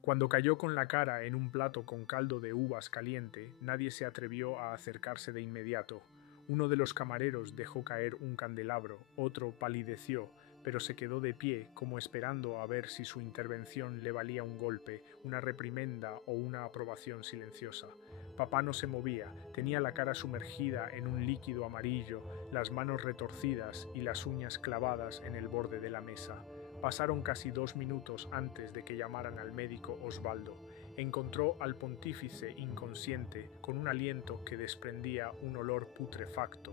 Cuando cayó con la cara en un plato con caldo de uvas caliente, nadie se atrevió a acercarse de inmediato. Uno de los camareros dejó caer un candelabro, otro palideció, pero se quedó de pie como esperando a ver si su intervención le valía un golpe, una reprimenda o una aprobación silenciosa. Papá no se movía, tenía la cara sumergida en un líquido amarillo, las manos retorcidas y las uñas clavadas en el borde de la mesa. Pasaron casi 2 minutos antes de que llamaran al médico Osvaldo. Encontró al pontífice inconsciente, con un aliento que desprendía un olor putrefacto.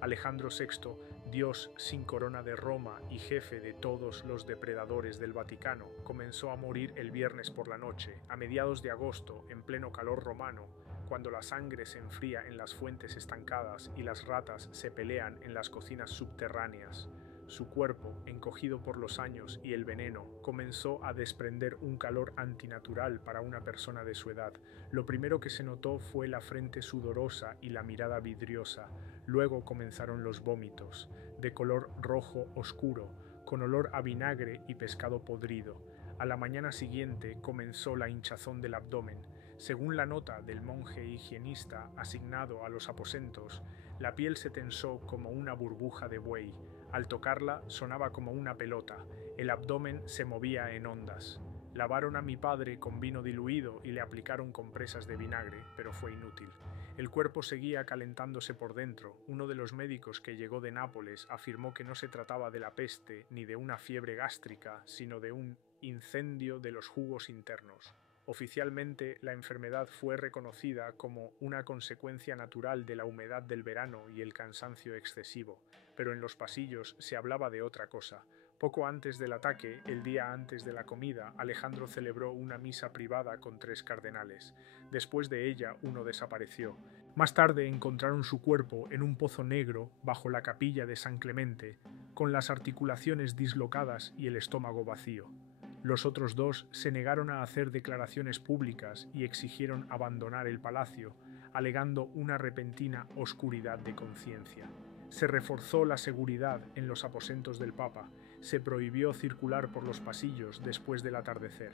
Alejandro VI, Dios sin corona de Roma y jefe de todos los depredadores del Vaticano, comenzó a morir el viernes por la noche, a mediados de agosto, en pleno calor romano, cuando la sangre se enfría en las fuentes estancadas y las ratas se pelean en las cocinas subterráneas. Su cuerpo, encogido por los años y el veneno, comenzó a desprender un calor antinatural para una persona de su edad. Lo primero que se notó fue la frente sudorosa y la mirada vidriosa. Luego comenzaron los vómitos, de color rojo oscuro, con olor a vinagre y pescado podrido. A la mañana siguiente comenzó la hinchazón del abdomen. Según la nota del monje higienista asignado a los aposentos, la piel se tensó como una burbuja de buey. Al tocarla sonaba como una pelota. El abdomen se movía en ondas. Lavaron a mi padre con vino diluido y le aplicaron compresas de vinagre, pero fue inútil. El cuerpo seguía calentándose por dentro. Uno de los médicos que llegó de Nápoles afirmó que no se trataba de la peste ni de una fiebre gástrica, sino de un incendio de los jugos internos. Oficialmente, la enfermedad fue reconocida como una consecuencia natural de la humedad del verano y el cansancio excesivo, pero en los pasillos se hablaba de otra cosa. Poco antes del ataque, el día antes de la comida, Alejandro celebró una misa privada con 3 cardenales. Después de ella, uno desapareció. Más tarde encontraron su cuerpo en un pozo negro bajo la capilla de San Clemente, con las articulaciones dislocadas y el estómago vacío. Los otros 2 se negaron a hacer declaraciones públicas y exigieron abandonar el palacio, alegando una repentina oscuridad de conciencia. Se reforzó la seguridad en los aposentos del Papa, se prohibió circular por los pasillos después del atardecer.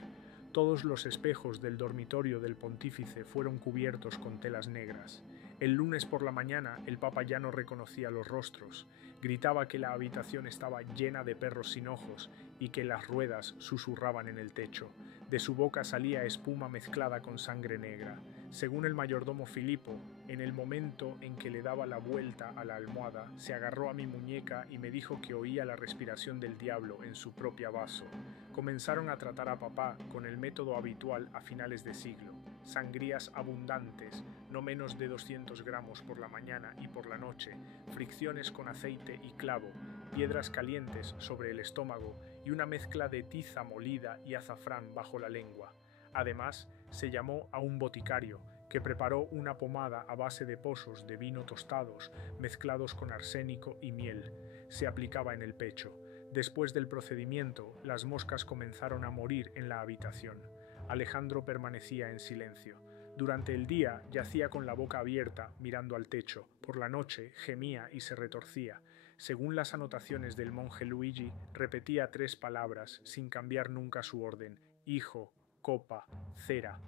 Todos los espejos del dormitorio del pontífice fueron cubiertos con telas negras. El lunes por la mañana el Papa ya no reconocía los rostros, gritaba que la habitación estaba llena de perros sin ojos y que las ruedas susurraban en el techo. De su boca salía espuma mezclada con sangre negra. Según el mayordomo Filipo, en el momento en que le daba la vuelta a la almohada, se agarró a mi muñeca y me dijo que oía la respiración del diablo en su propio vaso. Comenzaron a tratar a papá con el método habitual a finales de siglo. Sangrías abundantes, no menos de 200 gramos por la mañana y por la noche, fricciones con aceite y clavo, piedras calientes sobre el estómago y una mezcla de tiza molida y azafrán bajo la lengua. Además, se llamó a un boticario, que preparó una pomada a base de pozos de vino tostados mezclados con arsénico y miel. Se aplicaba en el pecho. Después del procedimiento, las moscas comenzaron a morir en la habitación. Alejandro permanecía en silencio. Durante el día yacía con la boca abierta, mirando al techo. Por la noche gemía y se retorcía. Según las anotaciones del monje Luigi, repetía 3 palabras, sin cambiar nunca su orden: hijo, copa, cera.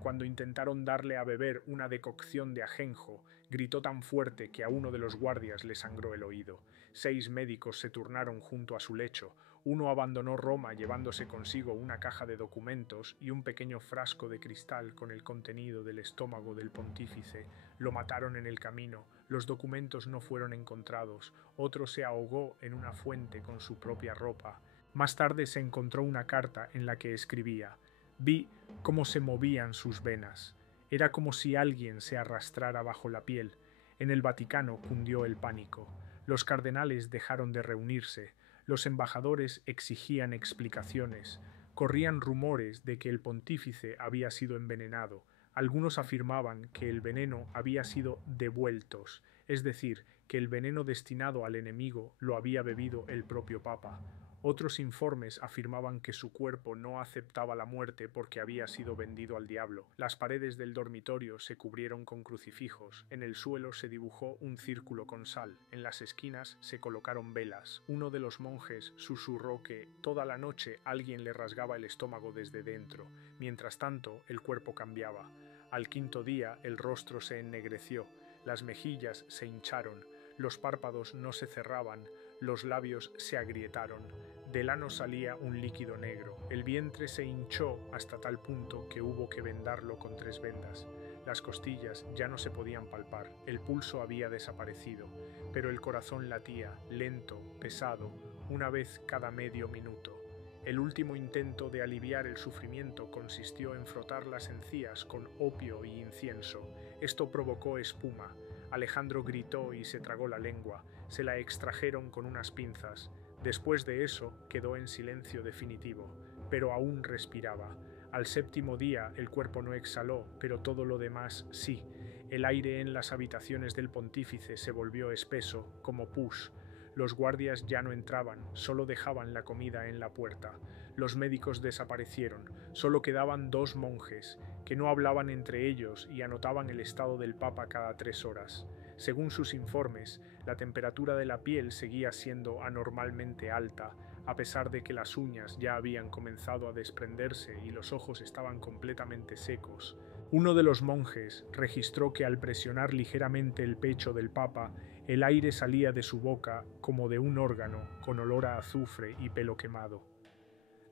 Cuando intentaron darle a beber una decocción de ajenjo, gritó tan fuerte que a uno de los guardias le sangró el oído. 6 médicos se turnaron junto a su lecho. Uno abandonó Roma llevándose consigo una caja de documentos y un pequeño frasco de cristal con el contenido del estómago del pontífice. Lo mataron en el camino. Los documentos no fueron encontrados. Otro se ahogó en una fuente con su propia ropa. Más tarde se encontró una carta en la que escribía: vi cómo se movían sus venas. Era como si alguien se arrastrara bajo la piel. En el Vaticano cundió el pánico. Los cardenales dejaron de reunirse. Los embajadores exigían explicaciones. Corrían rumores de que el pontífice había sido envenenado. Algunos afirmaban que el veneno había sido devueltos, es decir, que el veneno destinado al enemigo lo había bebido el propio Papa. Otros informes afirmaban que su cuerpo no aceptaba la muerte porque había sido vendido al diablo. Las paredes del dormitorio se cubrieron con crucifijos, en el suelo se dibujó un círculo con sal, en las esquinas se colocaron velas. Uno de los monjes susurró que toda la noche alguien le rasgaba el estómago desde dentro. Mientras tanto, el cuerpo cambiaba. Al quinto día, el rostro se ennegreció, las mejillas se hincharon, los párpados no se cerraban, los labios se agrietaron. Del ano salía un líquido negro. El vientre se hinchó hasta tal punto que hubo que vendarlo con 3 vendas. Las costillas ya no se podían palpar, el pulso había desaparecido, pero el corazón latía, lento, pesado, una vez cada medio minuto. El último intento de aliviar el sufrimiento consistió en frotar las encías con opio y incienso. Esto provocó espuma. Alejandro gritó y se tragó la lengua. Se la extrajeron con unas pinzas. Después de eso quedó en silencio definitivo, pero aún respiraba. Al séptimo día el cuerpo no exhaló, pero todo lo demás sí. El aire en las habitaciones del pontífice se volvió espeso, como pus. Los guardias ya no entraban, solo dejaban la comida en la puerta. Los médicos desaparecieron, solo quedaban 2 monjes, que no hablaban entre ellos y anotaban el estado del Papa cada 3 horas. Según sus informes, la temperatura de la piel seguía siendo anormalmente alta, a pesar de que las uñas ya habían comenzado a desprenderse y los ojos estaban completamente secos. Uno de los monjes registró que al presionar ligeramente el pecho del Papa, el aire salía de su boca como de un órgano con olor a azufre y pelo quemado.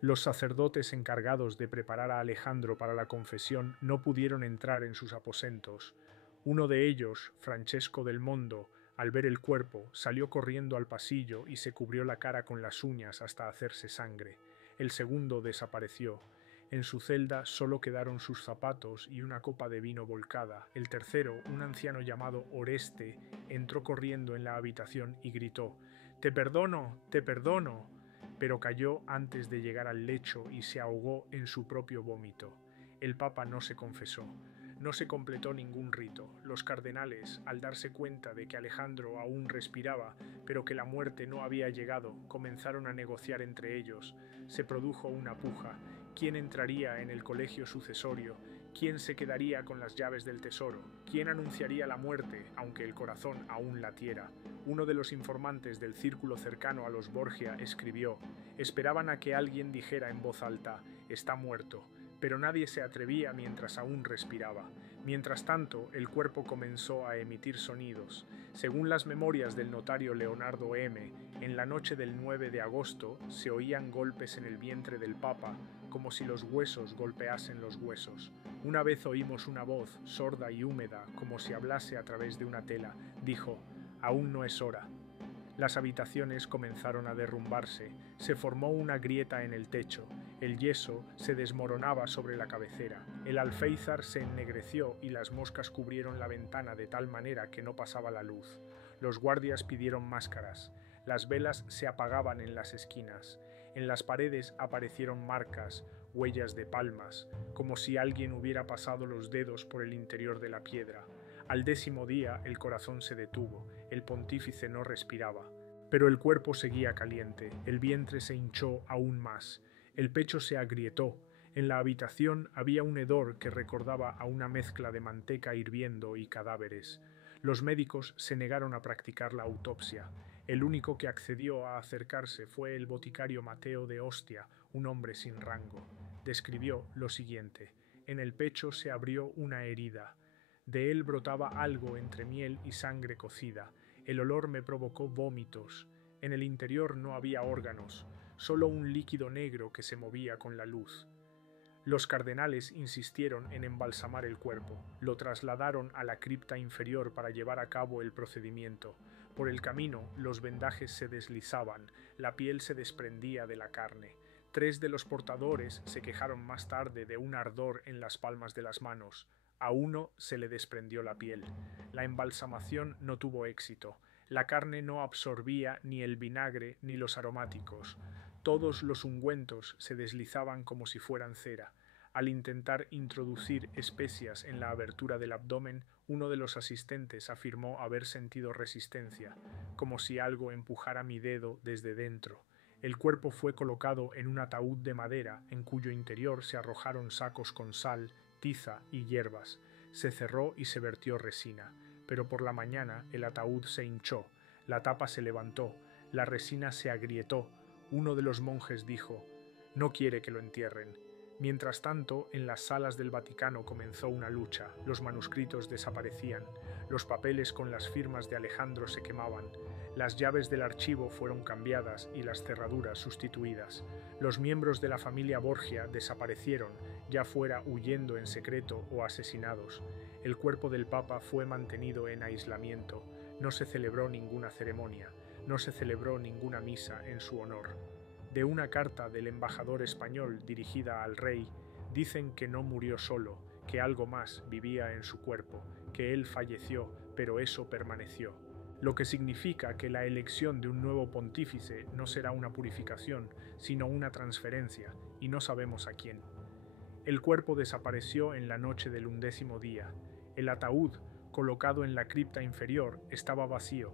Los sacerdotes encargados de preparar a Alejandro para la confesión no pudieron entrar en sus aposentos. Uno de ellos, Francesco del Mondo, al ver el cuerpo, salió corriendo al pasillo y se cubrió la cara con las uñas hasta hacerse sangre. El segundo desapareció. En su celda solo quedaron sus zapatos y una copa de vino volcada. El tercero, un anciano llamado Oreste, entró corriendo en la habitación y gritó: «¡Te perdono! ¡Te perdono!», pero cayó antes de llegar al lecho y se ahogó en su propio vómito. El Papa no se confesó. No se completó ningún rito. Los cardenales, al darse cuenta de que Alejandro aún respiraba, pero que la muerte no había llegado, comenzaron a negociar entre ellos. Se produjo una puja. ¿Quién entraría en el colegio sucesorio? ¿Quién se quedaría con las llaves del tesoro? ¿Quién anunciaría la muerte, aunque el corazón aún latiera? Uno de los informantes del círculo cercano a los Borgia escribió: «Esperaban a que alguien dijera en voz alta: está muerto», pero nadie se atrevía mientras aún respiraba. Mientras tanto, el cuerpo comenzó a emitir sonidos. Según las memorias del notario Leonardo M., en la noche del 9 de agosto se oían golpes en el vientre del Papa, como si los huesos golpeasen los huesos. Una vez oímos una voz, sorda y húmeda, como si hablase a través de una tela. Dijo: «Aún no es hora». Las habitaciones comenzaron a derrumbarse, se formó una grieta en el techo, el yeso se desmoronaba sobre la cabecera, el alféizar se ennegreció y las moscas cubrieron la ventana de tal manera que no pasaba la luz. Los guardias pidieron máscaras, las velas se apagaban en las esquinas, en las paredes aparecieron marcas, huellas de palmas, como si alguien hubiera pasado los dedos por el interior de la piedra. Al 10º día el corazón se detuvo, el pontífice no respiraba. Pero el cuerpo seguía caliente, el vientre se hinchó aún más, el pecho se agrietó. En la habitación había un hedor que recordaba a una mezcla de manteca hirviendo y cadáveres. Los médicos se negaron a practicar la autopsia. El único que accedió a acercarse fue el boticario Mateo de Ostia, un hombre sin rango. Describió lo siguiente: en el pecho se abrió una herida. De él brotaba algo entre miel y sangre cocida. El olor me provocó vómitos. En el interior no había órganos, solo un líquido negro que se movía con la luz. Los cardenales insistieron en embalsamar el cuerpo. Lo trasladaron a la cripta inferior para llevar a cabo el procedimiento. Por el camino, los vendajes se deslizaban, la piel se desprendía de la carne. 3 de los portadores se quejaron más tarde de un ardor en las palmas de las manos. A uno se le desprendió la piel. La embalsamación no tuvo éxito. La carne no absorbía ni el vinagre ni los aromáticos. Todos los ungüentos se deslizaban como si fueran cera. Al intentar introducir especias en la abertura del abdomen, uno de los asistentes afirmó haber sentido resistencia, como si algo empujara mi dedo desde dentro. El cuerpo fue colocado en un ataúd de madera en cuyo interior se arrojaron sacos con sal, tiza y hierbas. Se cerró y se vertió resina, pero por la mañana el ataúd se hinchó, la tapa se levantó, la resina se agrietó. Uno de los monjes dijo: «No quiere que lo entierren». Mientras tanto, en las salas del Vaticano comenzó una lucha, los manuscritos desaparecían, los papeles con las firmas de Alejandro se quemaban, las llaves del archivo fueron cambiadas y las cerraduras sustituidas. Los miembros de la familia Borgia desaparecieron, ya fuera huyendo en secreto o asesinados. El cuerpo del Papa fue mantenido en aislamiento, no se celebró ninguna ceremonia, no se celebró ninguna misa en su honor. De una carta del embajador español dirigida al rey, dicen que no murió solo, que algo más vivía en su cuerpo, que él falleció, pero eso permaneció. Lo que significa que la elección de un nuevo pontífice no será una purificación, sino una transferencia, y no sabemos a quién. El cuerpo desapareció en la noche del 11º día. El ataúd, colocado en la cripta inferior, estaba vacío.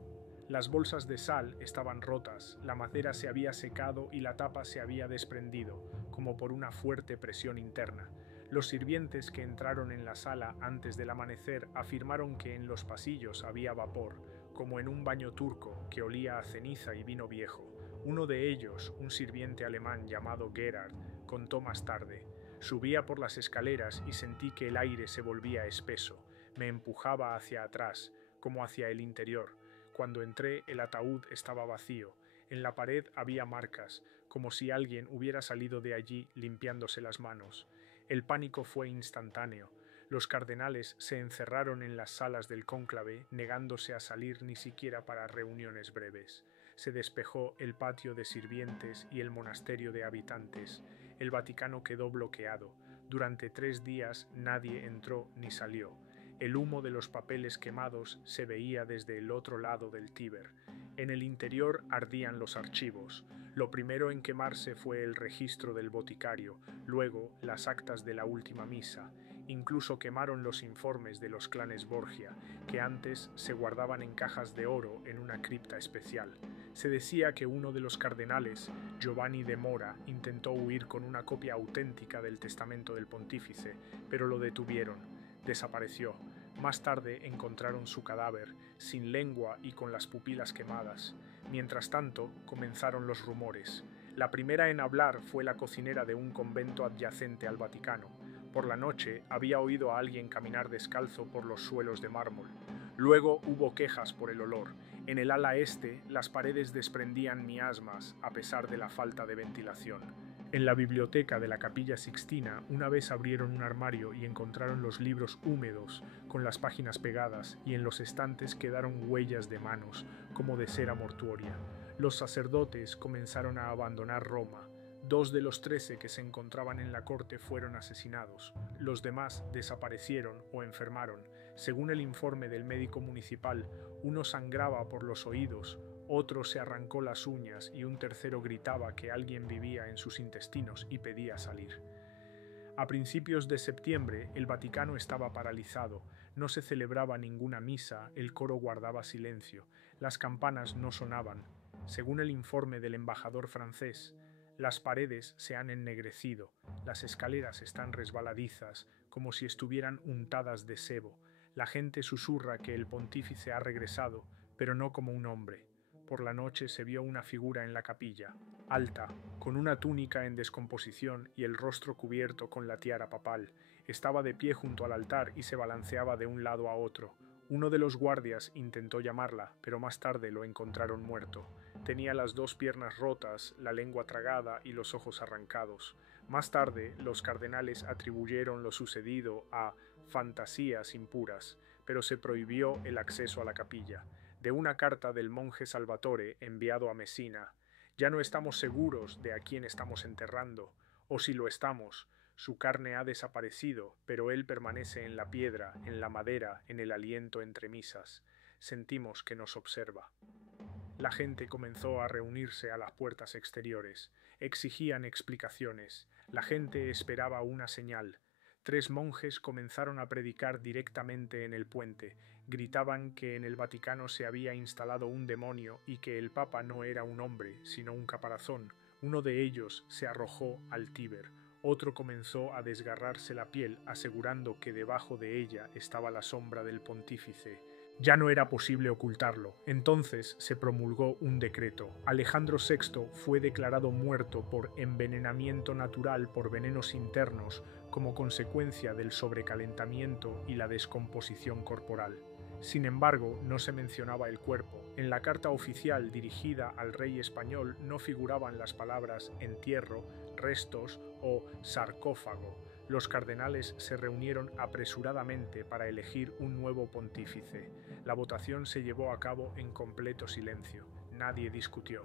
Las bolsas de sal estaban rotas, la madera se había secado y la tapa se había desprendido, como por una fuerte presión interna. Los sirvientes que entraron en la sala antes del amanecer afirmaron que en los pasillos había vapor, como en un baño turco que olía a ceniza y vino viejo. Uno de ellos, un sirviente alemán llamado Gerhard, contó más tarde: «Subía por las escaleras y sentí que el aire se volvía espeso, me empujaba hacia atrás, como hacia el interior. Cuando entré, el ataúd estaba vacío. En la pared había marcas, como si alguien hubiera salido de allí limpiándose las manos. El pánico fue instantáneo. Los cardenales se encerraron en las salas del cónclave, negándose a salir ni siquiera para reuniones breves. Se despejó el patio de sirvientes y el monasterio de habitantes. El Vaticano quedó bloqueado. Durante 3 días nadie entró ni salió. El humo de los papeles quemados se veía desde el otro lado del Tíber. En el interior ardían los archivos. Lo primero en quemarse fue el registro del boticario, luego las actas de la última misa. Incluso quemaron los informes de los clanes Borgia, que antes se guardaban en cajas de oro en una cripta especial. Se decía que uno de los cardenales, Giovanni de Mora, intentó huir con una copia auténtica del testamento del pontífice, pero lo detuvieron. Desapareció. Más tarde encontraron su cadáver, sin lengua y con las pupilas quemadas. Mientras tanto, comenzaron los rumores. La primera en hablar fue la cocinera de un convento adyacente al Vaticano. Por la noche había oído a alguien caminar descalzo por los suelos de mármol. Luego hubo quejas por el olor. En el ala este, las paredes desprendían miasmas a pesar de la falta de ventilación. En la biblioteca de la Capilla Sixtina, una vez abrieron un armario y encontraron los libros húmedos, con las páginas pegadas, y en los estantes quedaron huellas de manos, como de cera mortuoria. Los sacerdotes comenzaron a abandonar Roma. 2 de los 13 que se encontraban en la corte fueron asesinados. Los demás desaparecieron o enfermaron. Según el informe del médico municipal, uno sangraba por los oídos, otro se arrancó las uñas y un tercero gritaba que alguien vivía en sus intestinos y pedía salir. A principios de septiembre, el Vaticano estaba paralizado, no se celebraba ninguna misa, el coro guardaba silencio, las campanas no sonaban. Según el informe del embajador francés, las paredes se han ennegrecido, las escaleras están resbaladizas, como si estuvieran untadas de sebo. La gente susurra que el pontífice ha regresado, pero no como un hombre. Por la noche se vio una figura en la capilla, alta, con una túnica en descomposición y el rostro cubierto con la tiara papal. Estaba de pie junto al altar y se balanceaba de un lado a otro. Uno de los guardias intentó llamarla, pero más tarde lo encontraron muerto. Tenía las 2 piernas rotas, la lengua tragada y los ojos arrancados. Más tarde, los cardenales atribuyeron lo sucedido a fantasías impuras, pero se prohibió el acceso a la capilla. De una carta del monje Salvatore enviado a Messina: «Ya no estamos seguros de a quién estamos enterrando, o si lo estamos, su carne ha desaparecido, pero él permanece en la piedra, en la madera, en el aliento entre misas. Sentimos que nos observa». La gente comenzó a reunirse a las puertas exteriores. Exigían explicaciones. La gente esperaba una señal. 3 monjes comenzaron a predicar directamente en el puente. Gritaban que en el Vaticano se había instalado un demonio y que el Papa no era un hombre, sino un caparazón. Uno de ellos se arrojó al Tíber. Otro comenzó a desgarrarse la piel, asegurando que debajo de ella estaba la sombra del pontífice. Ya no era posible ocultarlo. Entonces se promulgó un decreto. Alejandro VI fue declarado muerto por envenenamiento natural por venenos internos como consecuencia del sobrecalentamiento y la descomposición corporal. Sin embargo, no se mencionaba el cuerpo. En la carta oficial dirigida al rey español no figuraban las palabras entierro, restos o sarcófago. Los cardenales se reunieron apresuradamente para elegir un nuevo pontífice. La votación se llevó a cabo en completo silencio. Nadie discutió.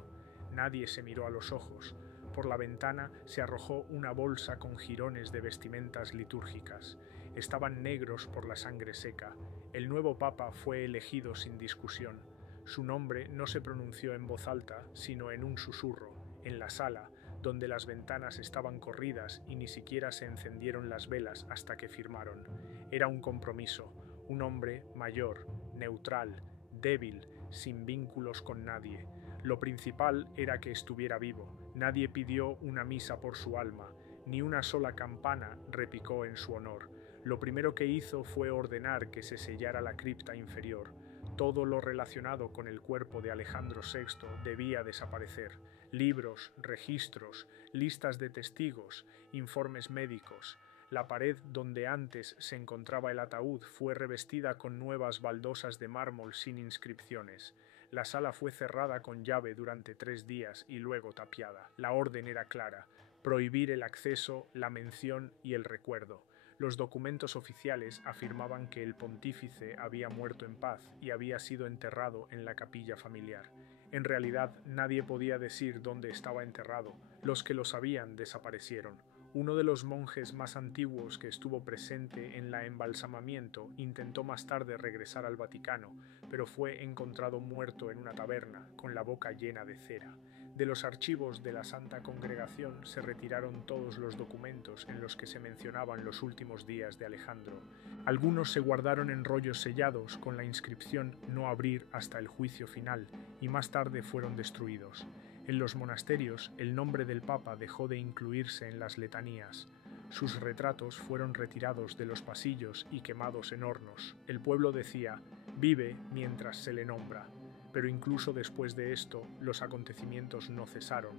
Nadie se miró a los ojos. Por la ventana se arrojó una bolsa con jirones de vestimentas litúrgicas. Estaban negros por la sangre seca. El nuevo papa fue elegido sin discusión. Su nombre no se pronunció en voz alta, sino en un susurro, en la sala, donde las ventanas estaban corridas y ni siquiera se encendieron las velas hasta que firmaron. Era un compromiso, un hombre mayor, neutral, débil, sin vínculos con nadie. Lo principal era que estuviera vivo. Nadie pidió una misa por su alma, ni una sola campana repicó en su honor. Lo primero que hizo fue ordenar que se sellara la cripta inferior. Todo lo relacionado con el cuerpo de Alejandro VI debía desaparecer. Libros, registros, listas de testigos, informes médicos. La pared donde antes se encontraba el ataúd fue revestida con nuevas baldosas de mármol sin inscripciones. La sala fue cerrada con llave durante 3 días y luego tapiada. La orden era clara: prohibir el acceso, la mención y el recuerdo. Los documentos oficiales afirmaban que el pontífice había muerto en paz y había sido enterrado en la capilla familiar. En realidad, nadie podía decir dónde estaba enterrado. Los que lo sabían desaparecieron. Uno de los monjes más antiguos que estuvo presente en el embalsamamiento intentó más tarde regresar al Vaticano, pero fue encontrado muerto en una taberna, con la boca llena de cera. De los archivos de la Santa Congregación se retiraron todos los documentos en los que se mencionaban los últimos días de Alejandro. Algunos se guardaron en rollos sellados con la inscripción "No abrir hasta el juicio final", y más tarde fueron destruidos. En los monasterios, el nombre del Papa dejó de incluirse en las letanías. Sus retratos fueron retirados de los pasillos y quemados en hornos. El pueblo decía: vive mientras se le nombra. Pero incluso después de esto, los acontecimientos no cesaron.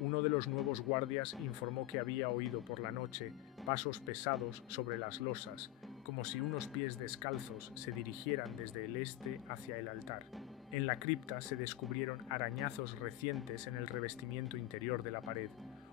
Uno de los nuevos guardias informó que había oído por la noche pasos pesados sobre las losas, como si unos pies descalzos se dirigieran desde el este hacia el altar. En la cripta se descubrieron arañazos recientes en el revestimiento interior de la pared.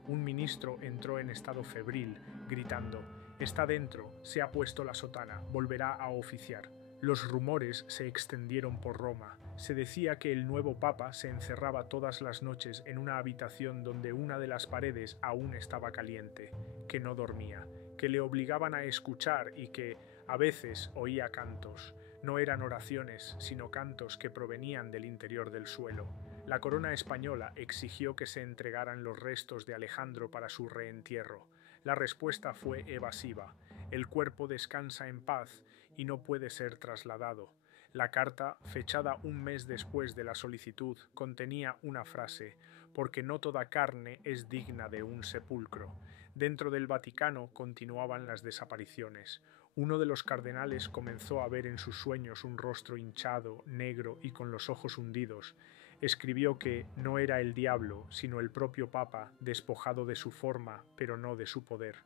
Un ministro entró en estado febril, gritando: «Está dentro, se ha puesto la sotana, volverá a oficiar». Los rumores se extendieron por Roma. Se decía que el nuevo papa se encerraba todas las noches en una habitación donde una de las paredes aún estaba caliente, que no dormía, que le obligaban a escuchar y que, a veces, oía cantos. No eran oraciones, sino cantos que provenían del interior del suelo. La corona española exigió que se entregaran los restos de Alejandro para su reentierro. La respuesta fue evasiva. El cuerpo descansa en paz y no puede ser trasladado. La carta, fechada un mes después de la solicitud, contenía una frase: «porque no toda carne es digna de un sepulcro». Dentro del Vaticano continuaban las desapariciones. Uno de los cardenales comenzó a ver en sus sueños un rostro hinchado, negro y con los ojos hundidos. Escribió que no era el diablo, sino el propio Papa, despojado de su forma, pero no de su poder.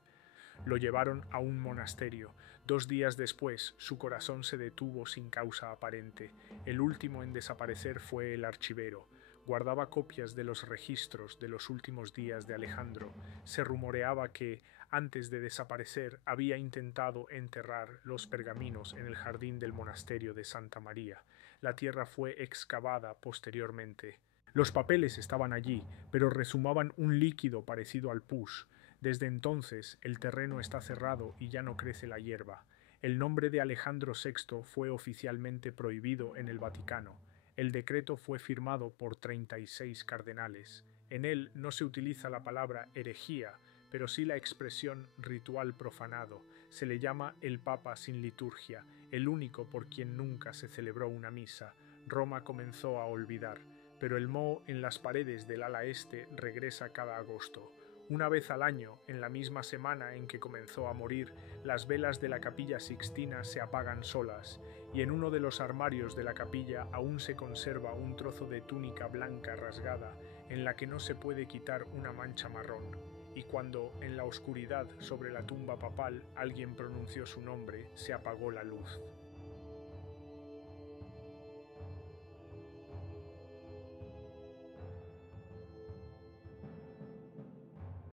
Lo llevaron a un monasterio. 2 días después, su corazón se detuvo sin causa aparente. El último en desaparecer fue el archivero. Guardaba copias de los registros de los últimos días de Alejandro. Se rumoreaba que, antes de desaparecer, había intentado enterrar los pergaminos en el jardín del monasterio de Santa María. La tierra fue excavada posteriormente. Los papeles estaban allí, pero rezumaban un líquido parecido al pus. Desde entonces, el terreno está cerrado y ya no crece la hierba. El nombre de Alejandro VI fue oficialmente prohibido en el Vaticano. El decreto fue firmado por 36 cardenales. En él no se utiliza la palabra herejía, pero sí la expresión ritual profanado. Se le llama el Papa sin liturgia, el único por quien nunca se celebró una misa. Roma comenzó a olvidar, pero el moho en las paredes del ala este regresa cada agosto. Una vez al año, en la misma semana en que comenzó a morir, las velas de la Capilla Sixtina se apagan solas, y en uno de los armarios de la capilla aún se conserva un trozo de túnica blanca rasgada, en la que no se puede quitar una mancha marrón. Y cuando, en la oscuridad sobre la tumba papal, alguien pronunció su nombre, se apagó la luz.